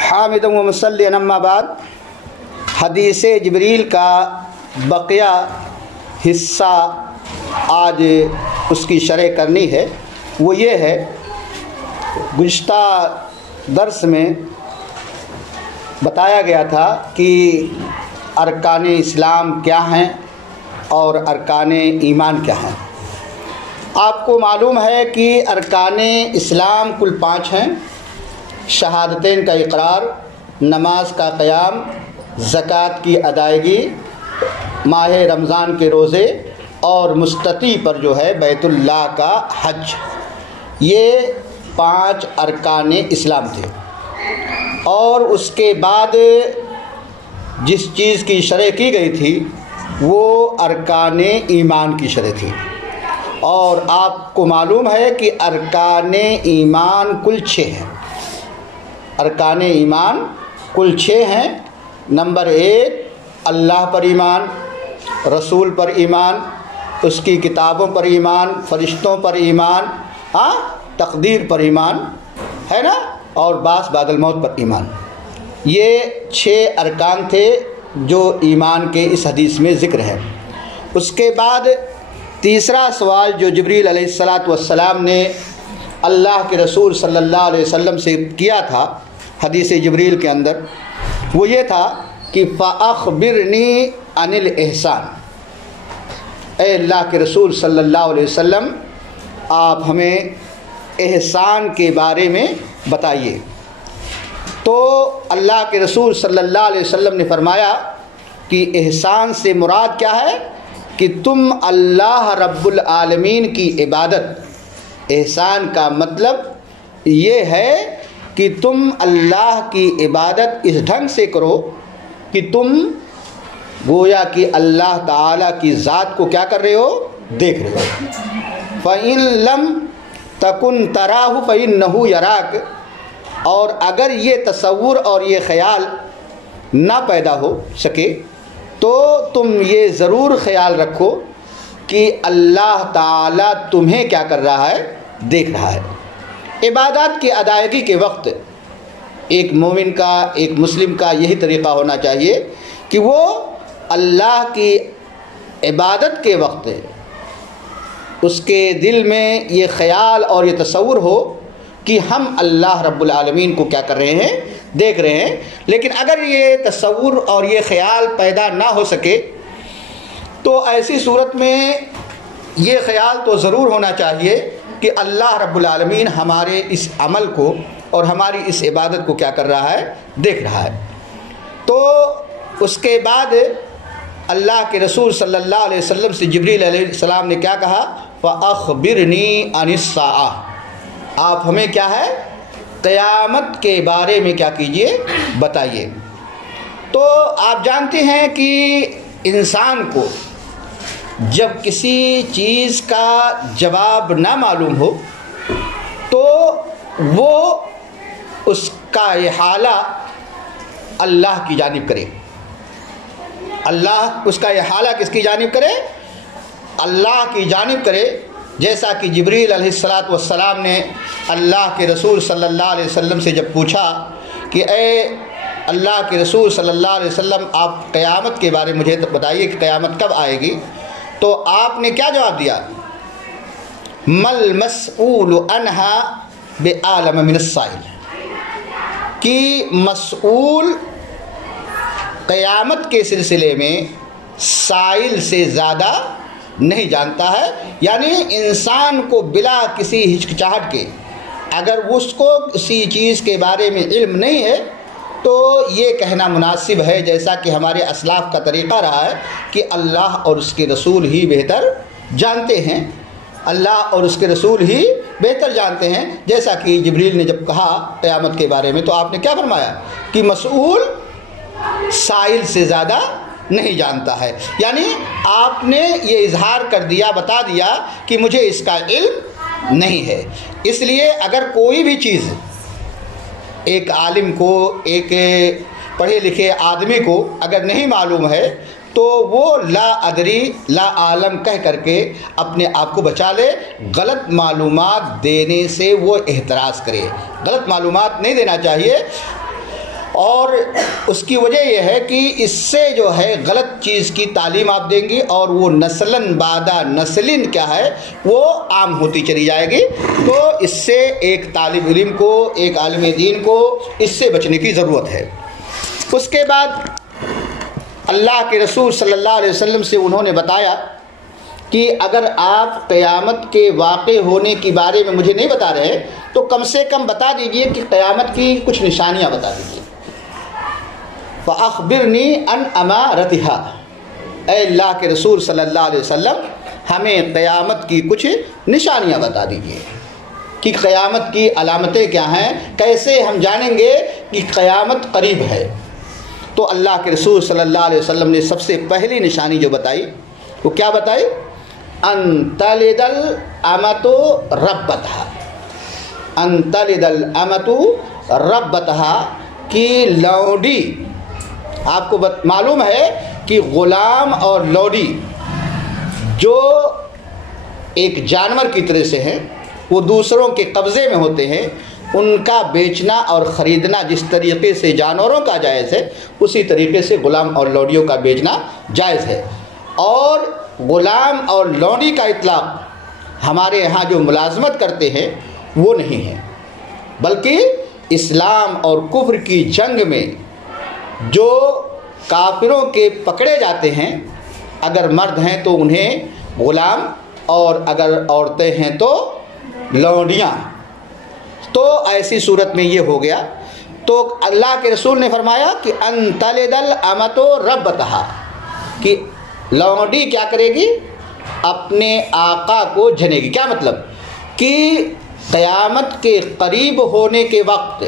حامد و مصلی اما بعد، حدیث جبریل کا بقیہ حصہ آج اس کی شرح کرنی ہے۔ وہ یہ ہے، گزشتہ درس میں بتایا گیا تھا کہ ارکان اسلام کیا ہیں اور ارکان ایمان کیا ہیں۔ آپ کو معلوم ہے کہ ارکان اسلام کل 5 ہیں: شہادتین کا اقرار، نماز کا قیام، زکوٰۃ کی ادائیگی، ماہ رمضان کے روزے اور مستطیع پر جو ہے بیت اللہ کا حج۔ یہ 5 ارکان اسلام تھے، اور اس کے بعد جس چیز کی شرح کی گئی تھی وہ ارکان ایمان کی شرح تھی۔ اور آپ کو معلوم ہے کہ ارکان ایمان کل 6 ہیں۔ ارکان ایمان کل 6 ہیں۔ نمبر 1، اللہ پر ایمان، رسول پر ایمان، اس کی کتابوں پر ایمان، فرشتوں پر ایمان، تقدیر پر ایمان ہے نا، اور بعد الموت پر ایمان۔ یہ 6 ارکان تھے جو ایمان کے اس حدیث میں ذکر ہے۔ اس کے بعد تیسرا سوال جو جبریل علیہ السلام نے اللہ کے رسول صلی اللہ علیہ وسلم سے کیا تھا حدیث جبریل کے اندر، وہ یہ تھا کہ فَأَخْبِرْنِي عَنِ الْإِحْسَانِ، اے اللہ کے رسول صلی اللہ علیہ وسلم آپ ہمیں احسان کے بارے میں بتائیے۔ تو اللہ کے رسول صلی اللہ علیہ وسلم نے فرمایا کہ احسان سے مراد کیا ہے کہ تم اللہ رب العالمین کی عبادت، احسان کا مطلب یہ ہے کہ تم اللہ کی عبادت اس ڈھنگ سے کرو کہ تم گویا کہ اللہ تعالیٰ کی ذات کو کیا کر رہے ہو، دیکھ رہے ہو۔ فَإِن لَمْ تَكُنْ تَرَاهُ فَإِنَّهُ يَرَاكَ، اور اگر یہ تصور اور یہ خیال نہ پیدا ہو سکے تو تم یہ ضرور خیال رکھو کہ اللہ تعالیٰ تمہیں کیا کر رہا ہے، دیکھ رہا ہے۔ عبادات کی ادائیگی کے وقت ایک مومن کا، ایک مسلم کا یہی طریقہ ہونا چاہیے کہ وہ اللہ کی عبادت کے وقت اس کے دل میں یہ خیال اور یہ تصور ہو کہ ہم اللہ رب العالمین کو کیا کر رہے ہیں، دیکھ رہے ہیں۔ لیکن اگر یہ تصور اور یہ خیال پیدا نہ ہو سکے تو ایسی صورت میں یہ خیال تو ضرور ہونا چاہیے کہ اللہ رب العالمین ہمارے اس عمل کو اور ہماری اس عبادت کو کیا کر رہا ہے، دیکھ رہا ہے۔ تو اس کے بعد اللہ کے رسول صلی اللہ علیہ وسلم سے جبریل علیہ السلام نے کیا کہا، فَأَخْبِرْنِي عَنِ السَّاعَةِ، آپ ہمیں کیا ہے، قیامت کے بارے میں کیا کیجئے، بتائیے۔ تو آپ جانتے ہیں کہ انسان کو جب کسی چیز کا جواب نہ معلوم ہو تو وہ اس کا احالہ اللہ کی جانب کرے۔ اللہ اس کا احالہ کس کی جانب کرے، اللہ کی جانب کرے۔ جیسا کہ جبریل علیہ السلام نے اللہ کے رسول صلی اللہ علیہ وسلم سے جب پوچھا کہ اے اللہ کے رسول صلی اللہ علیہ وسلم آپ قیامت کے بارے میں مجھے بتائیے کہ قیامت کب آئے گی، تو آپ نے کیا جواب دیا، مل مسئول عنہا بعالم من السائل، کہ مسئول قیامت کے سلسلے میں سائل سے زیادہ نہیں جانتا ہے۔ یعنی انسان کو بلا کسی ہچکچاہٹ کے اگر اس کو کسی چیز کے بارے میں علم نہیں ہے تو یہ کہنا مناسب ہے، جیسا کہ ہمارے اسلاف کا طریقہ رہا ہے کہ اللہ اور اس کے رسول ہی بہتر جانتے ہیں، اللہ اور اس کے رسول ہی بہتر جانتے ہیں۔ جیسا کہ جبریل نے جب کہا قیامت کے بارے میں تو آپ نے کیا فرمایا کہ مسئول سائل سے زیادہ نہیں جانتا ہے۔ یعنی آپ نے یہ اظہار کر دیا، بتا دیا کہ مجھے اس کا علم نہیں ہے۔ اس لیے اگر کوئی بھی چیز ایک عالم کو، ایک پڑھے لکھے آدمی کو اگر نہیں معلوم ہے تو وہ لا ادری لا عالم کہہ کر کے اپنے آپ کو بچا لے، غلط معلومات دینے سے وہ احتراز کرے، غلط معلومات نہیں دینا چاہیے۔ اور اس کی وجہ یہ ہے کہ اس سے جو ہے غلط چیز کی تعلیم آپ دیں گی اور وہ نسلاً بعد نسلن کیا ہے وہ عام ہوتی چلی جائے گی۔ تو اس سے ایک طالب علم کو، ایک عالم دین کو اس سے بچنے کی ضرورت ہے۔ اس کے بعد اللہ کے رسول صلی اللہ علیہ وسلم سے انہوں نے بتایا کہ اگر آپ قیامت کے واقع ہونے کے بارے میں مجھے نہیں بتا رہے تو کم سے کم بتا دیجئے کہ قیامت کی کچھ نشانیاں بتا دیجئے۔ فَأَخْبِرْنِي عَنْ أَمَارَتِهَا، اے اللہ کے رسول صلی اللہ علیہ وسلم ہمیں قیامت کی کچھ نشانیاں بتا دیجئے کہ قیامت کی علامتیں کیا ہیں، کیسے ہم جانیں گے کہ قیامت قریب ہے۔ تو اللہ کے رسول صلی اللہ علیہ وسلم نے سب سے پہلی نشانی جو بتائی وہ کیا بتائی؟ ان تلد الامۃ ربتہا، ان تلد الامۃ ربتہا، کہ لونڈی، آپ کو معلوم ہے کہ غلام اور لونڈی جو ایک جانور کی طرح سے ہیں، وہ دوسروں کے قبضے میں ہوتے ہیں، ان کا بیچنا اور خریدنا جس طریقے سے جانوروں کا جائز ہے اسی طریقے سے غلام اور لونڈیوں کا بیچنا جائز ہے۔ اور غلام اور لونڈی کا اطلاق ہمارے یہاں جو ملازمت کرتے ہیں وہ نہیں ہے، بلکہ اسلام اور کفر کی جنگ میں جو کافروں کے پکڑے جاتے ہیں، اگر مرد ہیں تو انہیں غلام اور اگر عورتیں ہیں تو لونڈیاں، تو ایسی صورت میں یہ ہو گیا۔ تو اللہ کے رسول نے فرمایا کہ ان تلد الامۃ ربتہا، کہ لونڈی کیا کرے گی؟ اپنے آقا کو جنے گی۔ کیا مطلب؟ کہ قیامت کے قریب ہونے کے وقت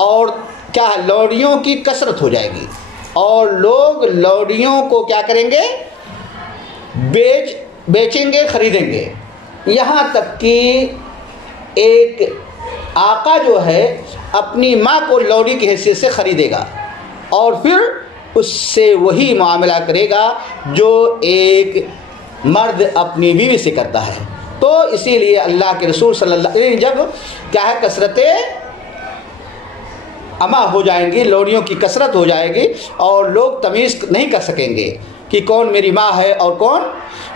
اور کیا لونڈیوں کی کثرت ہو جائے گی اور لوگ لونڈیوں کو کیا کریں گے؟ بیچیں گے، خریدیں گے، یہاں تک کہ ایک آقا جو ہے اپنی ماں کو لونڈی کی حیثیت سے خریدے گا اور پھر اس سے وہی معاملہ کرے گا جو ایک مرد اپنی بیوی سے کرتا ہے۔ تو اسی لیے اللہ کے رسول صلی اللہ علیہ وسلم جب کیا ہے کثرتیں اما ہو جائیں گی، لونڈیوں کی کثرت ہو جائے گی اور لوگ تمیز نہیں کر سکیں گے کہ کون میری ماں ہے اور کون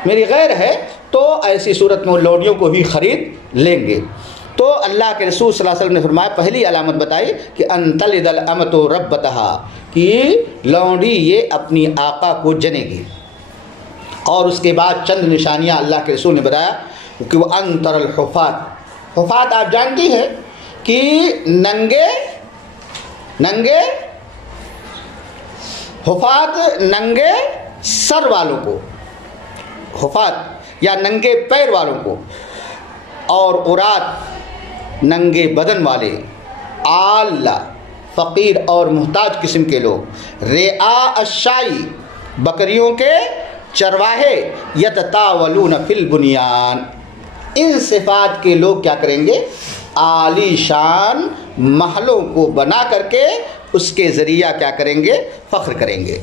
میری غیر ہے، تو ایسی صورت میں وہ لونڈیوں کو بھی خرید لیں گے۔ تو اللہ کے رسول صلی اللہ علیہ وسلم نے فرمایا، پہلی علامت بتائی کہ ان تلد الامۃ ربتہا، کہ لونڈی یہ اپنی آقا کو جنے گی۔ اور اس کے بعد چند نشانیاں اللہ کے رسول نے بتایا کہ وہ انتر الحفات، حفات آپ جانتی ہیں کہ ننگے حفات ننگے سر والوں کو، حفات یا ننگے پیر والوں کو، اور عورات ننگے بدن والے، آلہ فقیر اور محتاج قسم کے لوگ، رعاء الشائی بکریوں کے چرواہے، یتطاولون فی البنیان، ان صفات کے لوگ کیا کریں گے؟ عالی شان محلوں کو بنا کر کے اس کے ذریعہ کیا کریں گے؟ فخر کریں گے۔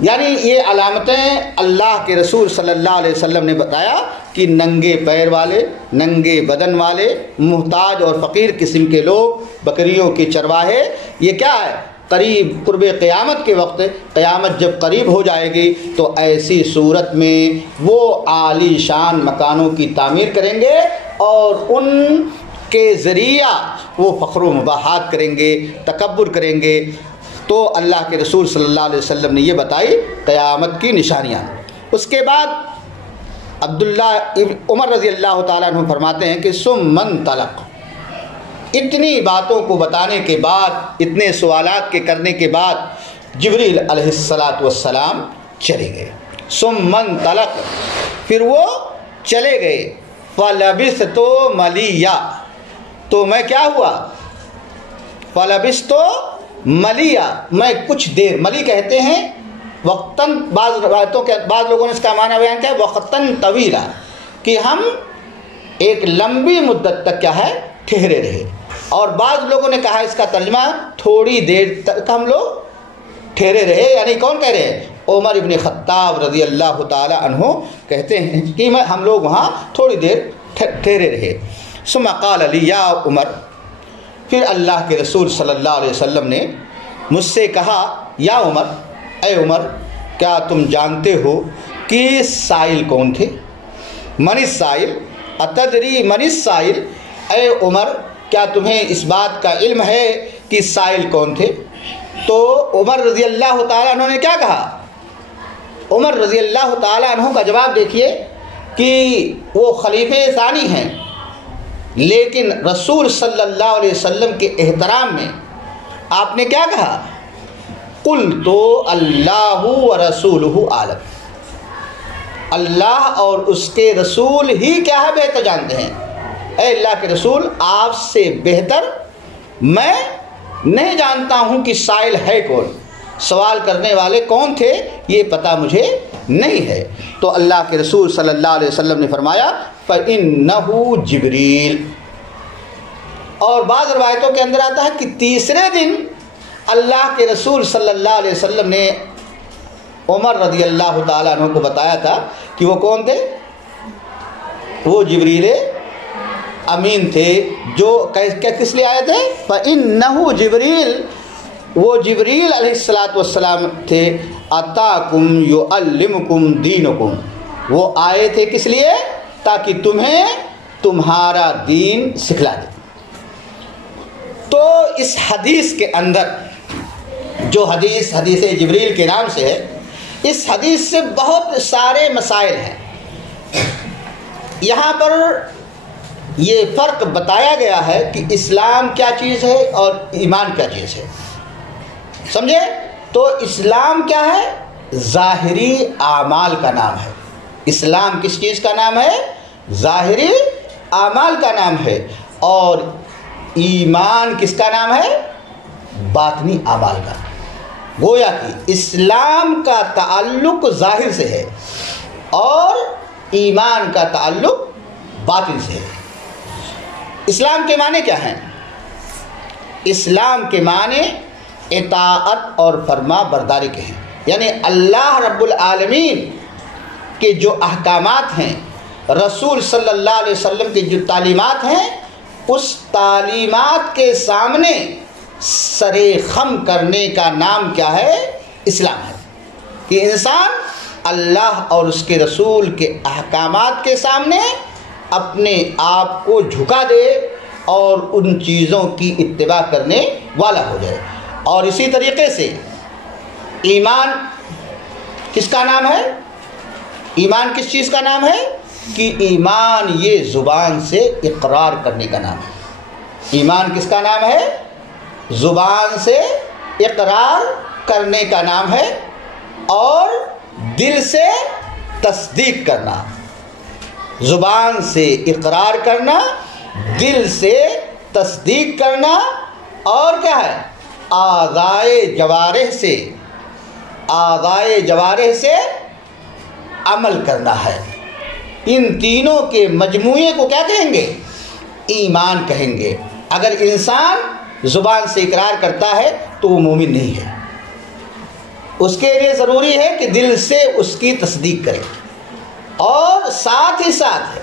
یعنی یہ علامتیں اللہ کے رسول صلی اللہ علیہ وسلم نے بتایا کہ ننگے پیر والے، ننگے بدن والے، محتاج اور فقیر قسم کے لوگ، بکریوں کے چرواہے، یہ کیا ہے؟ قریب قرب قیامت کے وقت، قیامت جب قریب ہو جائے گی تو ایسی صورت میں وہ عالی شان مکانوں کی تعمیر کریں گے اور ان کے ذریعہ وہ فخر و مباحات کریں گے، تکبر کریں گے۔ تو اللہ کے رسول صلی اللہ علیہ وسلم نے یہ بتائی قیامت کی نشانیاں۔ اس کے بعد عبداللہ عمر رضی اللہ تعالیٰ عنہ فرماتے ہیں کہ ثم انطلق، اتنی باتوں کو بتانے کے بعد، اتنے سوالات کے کرنے کے بعد جبریل علیہ الصلاۃ والسلام چلے گئے۔ ثم انطلق، پھر وہ چلے گئے۔ فلبثت ملیا، تو میں کیا ہوا؟ فلبثت ملیا، میں کچھ دیر، ملی کہتے ہیں وقتاً، بعض روایتوں کے بعض لوگوں نے اس کا معنی بیان کیا وقتاً طویلا، کہ ہم ایک لمبی مدت تک کیا ہے ٹھہرے رہے، اور بعض لوگوں نے کہا اس کا ترجمہ تھوڑی دیر تک ہم لوگ ٹھہرے رہے، یعنی کون کہہ رہے ہیں؟ عمر ابن خطاب رضی اللہ تعالی عنہ کہتے ہیں کہ ہم لوگ وہاں تھوڑی دیر ٹھہرے رہے۔ ثم قال لی یا عمر، پھر اللہ کے رسول صلی اللہ علیہ وسلم نے مجھ سے کہا یا عمر، اے عمر، کیا تم جانتے ہو کہ سائل کون تھے؟ من السائل اتدری من السائل، اے عمر کیا تمہیں اس بات کا علم ہے کہ سائل کون تھے؟ تو عمر رضی اللہ تعالیٰ عنہ نے کیا کہا؟ عمر رضی اللہ تعالیٰ عنہ کا جواب دیکھیے کہ وہ خلیفہ ثانی ہیں، لیکن رسول صلی اللہ علیہ وسلم کے احترام میں آپ نے کیا کہا؟ قلت اللہ ورسولہ اعلم، اللہ اور اس کے رسول ہی کیا ہے بہتر جانتے ہیں۔ اے اللہ کے رسول، آپ سے بہتر میں نہیں جانتا ہوں کہ سائل ہے کون، سوال کرنے والے کون تھے یہ پتہ مجھے نہیں ہے۔ تو اللہ کے رسول صلی اللہ علیہ وسلم نے فرمایا فَإِنَّهُ جبریل۔ اور بعض روایتوں کے اندر آتا ہے کہ تیسرے دن اللہ کے رسول صلی اللہ علیہ وسلم نے عمر رضی اللہ تعالیٰ عنہ کو بتایا تھا کہ وہ کون تھے؟ وہ جبریل امین تھے، جو کس لیے آئے تھے؟ فَإِنَّهُ جبریل، وہ جبریل علیہ السلام تھے، اَتَاكُمْ يُعَلِّمُكُمْ دِينُكُمْ، وہ آئے تھے کس لیے؟ تاکہ تمہیں تمہارا دین سکھلا دے۔ تو اس حدیث کے اندر جو حدیث جبریل کے نام سے ہے، اس حدیث سے بہت سارے مسائل ہیں۔ یہاں پر یہ فرق بتایا گیا ہے کہ اسلام کیا چیز ہے اور ایمان کیا چیز ہے، سمجھے؟ تو اسلام کیا ہے؟ ظاہری اعمال کا نام ہے۔ اسلام کس چیز کا نام ہے؟ ظاہری اعمال کا نام ہے۔ اور ایمان کس کا نام ہے؟ باطنی اعمال کا۔ گویا کہ اسلام کا تعلق ظاہر سے ہے اور ایمان کا تعلق باطن سے ہے۔ اسلام کے معنی کیا ہیں؟ اسلام کے معنی اطاعت اور فرما برداری کے ہیں، یعنی اللہ رب العالمین کے جو احکامات ہیں، رسول صلی اللہ علیہ وسلم کی جو تعلیمات ہیں، اس تعلیمات کے سامنے سرِ خم کرنے کا نام کیا ہے؟ اسلام ہے۔ کہ انسان اللہ اور اس کے رسول کے احکامات کے سامنے اپنے آپ کو جھکا دے اور ان چیزوں کی اتباع کرنے والا ہو جائے۔ اور اسی طریقے سے ایمان کس کا نام ہے؟ ایمان کس چیز کا نام ہے؟ کہ ایمان یہ زبان سے اقرار کرنے کا نام ہے۔ ایمان کس کا نام ہے؟ زبان سے اقرار کرنے کا نام ہے اور دل سے تصدیق کرنا۔ زبان سے اقرار کرنا، دل سے تصدیق کرنا، اور کیا ہے؟ اعضائے جوارح سے عمل کرنا ہے۔ ان تینوں کے مجموعے کو کیا کہیں گے؟ ایمان کہیں گے۔ اگر انسان زبان سے اقرار کرتا ہے تو وہ مومن نہیں ہے، اس کے لیے ضروری ہے کہ دل سے اس کی تصدیق کرے، اور ساتھ ہی ساتھ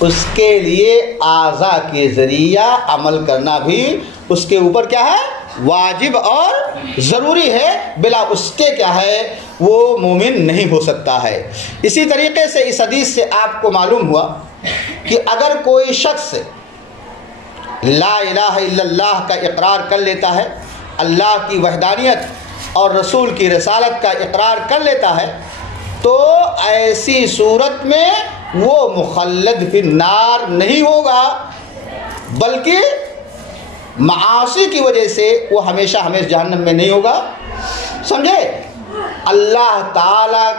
اس کے لیے اعضاء کے ذریعہ عمل کرنا بھی اس کے اوپر کیا ہے؟ واجب اور ضروری ہے۔ بلا اس کے کیا ہے؟ وہ مومن نہیں ہو سکتا ہے۔ اسی طریقے سے اس حدیث سے آپ کو معلوم ہوا کہ اگر کوئی شخص لا الہ الا اللہ کا اقرار کر لیتا ہے، اللہ کی وحدانیت اور رسول کی رسالت کا اقرار کر لیتا ہے، تو ایسی صورت میں وہ مخلد فی النار نہیں ہوگا، بلکہ معاصی کی وجہ سے وہ ہمیشہ جہنم میں نہیں ہوگا، سمجھے؟ اللہ تعالیٰ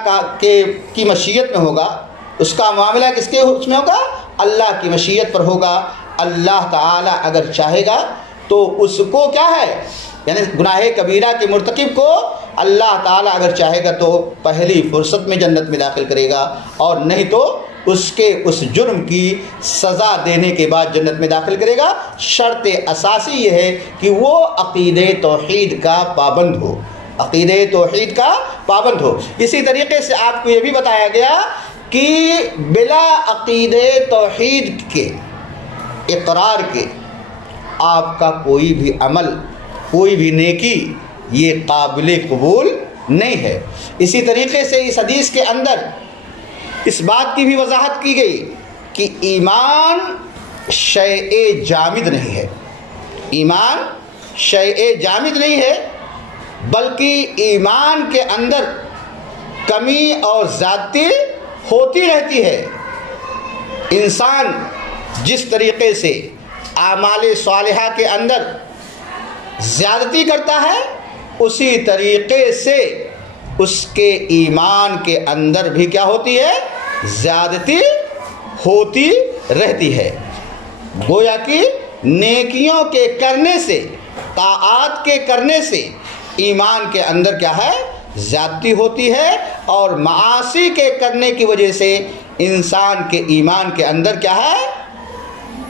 کی مشیت میں ہوگا، اس کا معاملہ کس کے اس میں ہوگا؟ اللہ کی مشیت پر ہوگا۔ اللہ تعالیٰ اگر چاہے گا تو اس کو کیا ہے؟ یعنی گناہ کبیرہ کے مرتکب کو اللہ تعالیٰ اگر چاہے گا تو پہلی فرصت میں جنت میں داخل کرے گا، اور نہیں تو اس کے اس جرم کی سزا دینے کے بعد جنت میں داخل کرے گا۔ شرط اساسی یہ ہے کہ وہ عقیدہ توحید کا پابند ہو، عقیدہ توحید کا پابند ہو۔ اسی طریقے سے آپ کو یہ بھی بتایا گیا کہ بلا عقیدہ توحید کے اقرار کے آپ کا کوئی بھی عمل، کوئی بھی نیکی یہ قابل قبول نہیں ہے۔ اسی طریقے سے اس حدیث کے اندر اس بات کی بھی وضاحت کی گئی کہ ایمان شیء جامد نہیں ہے، ایمان شیء جامد نہیں ہے، بلکہ ایمان کے اندر کمی اور زیادتی ہوتی رہتی ہے۔ انسان جس طریقے سے اعمال صالحہ کے اندر زیادتی کرتا ہے، اسی طریقے سے اس کے ایمان کے اندر بھی کیا ہوتی ہے؟ زیادتی ہوتی رہتی ہے۔ گویا کہ نیکیوں کے کرنے سے، طاعات کے کرنے سے ایمان کے اندر کیا ہے؟ زیادتی ہوتی ہے، اور معاصی کے کرنے کی وجہ سے انسان کے ایمان کے اندر کیا ہے؟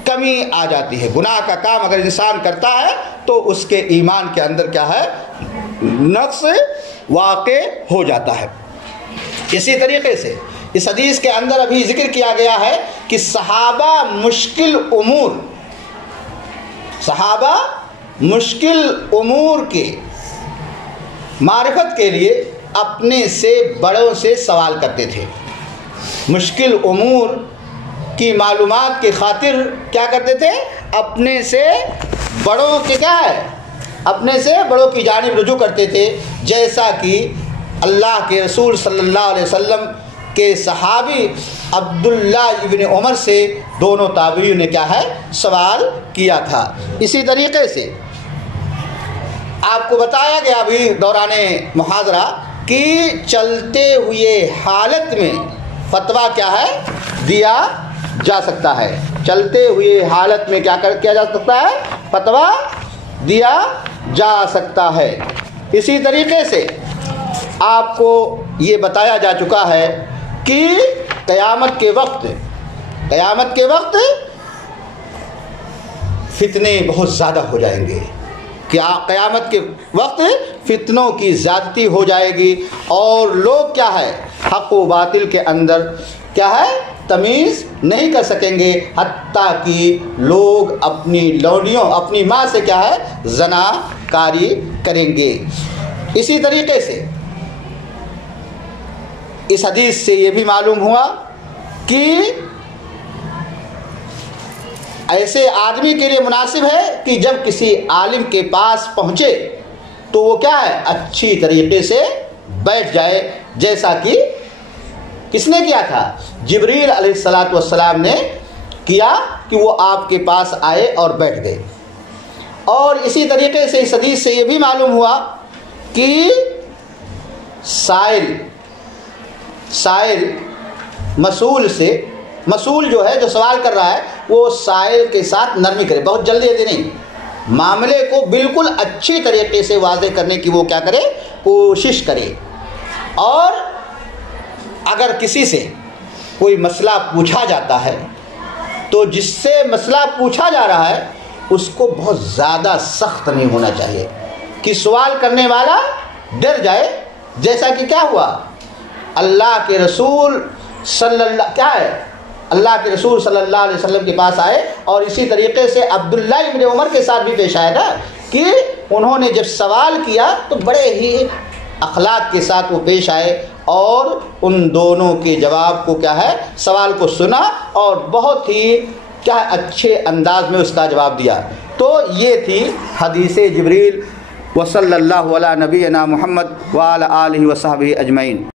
کمی آ جاتی ہے۔ گناہ کا کام اگر انسان کرتا ہے تو اس کے ایمان کے اندر کیا ہے؟ نقص واقع ہو جاتا ہے۔ اسی طریقے سے اس حدیث کے اندر ابھی ذکر کیا گیا ہے کہ صحابہ مشکل امور کے معرفت کے لیے اپنے سے بڑوں سے سوال کرتے تھے۔ مشکل امور کی معلومات کی خاطر کیا کرتے تھے؟ اپنے سے بڑوں کے کیا ہے؟ اپنے سے بڑوں کی جانب رجوع کرتے تھے، جیسا کہ اللہ کے رسول صلی اللہ علیہ وسلم کے صحابی عبداللہ ابن عمر سے دونوں تابعیوں نے کیا ہے؟ سوال کیا تھا۔ اسی طریقے سے آپ کو بتایا گیا ابھی دوران محاضرہ کہ چلتے ہوئے حالت میں فتویٰ کیا ہے؟ دیا جا سکتا ہے۔ چلتے ہوئے حالت میں کیا کیا جا سکتا ہے؟ فتویٰ دیا جا سکتا ہے۔ اسی طریقے سے آپ کو یہ بتایا جا چکا ہے کہ قیامت کے وقت فتنے بہت زیادہ ہو جائیں گے، کہ قیامت کے وقت فتنوں کی زیادتی ہو جائے گی، اور لوگ کیا ہے؟ حق و باطل کے اندر کیا ہے؟ تمیز نہیں کر سکیں گے، حتیٰ کہ لوگ اپنی لونڈیوں، اپنی ماں سے کیا ہے؟ زنا کاری کریں گے۔ اسی طریقے سے اس حدیث سے یہ بھی معلوم ہوا کہ ایسے آدمی کے لیے مناسب ہے کہ جب کسی عالم کے پاس پہنچے تو وہ کیا ہے؟ اچھی طریقے سے بیٹھ جائے، جیسا کہ کس نے کیا تھا؟ جبریل علیہ السلام نے کیا کہ وہ آپ کے پاس آئے اور بیٹھ گئے۔ اور اسی طریقے سے اس حدیث سے یہ بھی معلوم ہوا کہ سائل مسئول جو ہے، جو سوال کر رہا ہے، وہ سائل کے ساتھ نرمی کرے، بہت جلدی نہیں، معاملے کو بالکل اچھی طریقے سے واضح کرنے کی وہ کیا کرے؟ کوشش کرے۔ اور اگر کسی سے کوئی مسئلہ پوچھا جاتا ہے تو جس سے مسئلہ پوچھا جا رہا ہے اس کو بہت زیادہ سخت نہیں ہونا چاہیے کہ سوال کرنے والا ڈر جائے، جیسا کہ کیا ہوا؟ اللہ کے رسول صلی اللہ علیہ وسلم کے پاس آئے، اور اسی طریقے سے عبداللہ ابن عمر کے ساتھ بھی پیش آیا تھا کہ انہوں نے جب سوال کیا تو بڑے ہی اخلاق کے ساتھ وہ پیش آئے، اور ان دونوں کے جواب کو کیا ہے؟ سوال کو سنا اور بہت ہی کیا اچھے انداز میں اس کا جواب دیا۔ تو یہ تھی حدیث جبریل، وصلی اللہ علی نبینا محمد وعلی آلہ وصحبہ اجمعین۔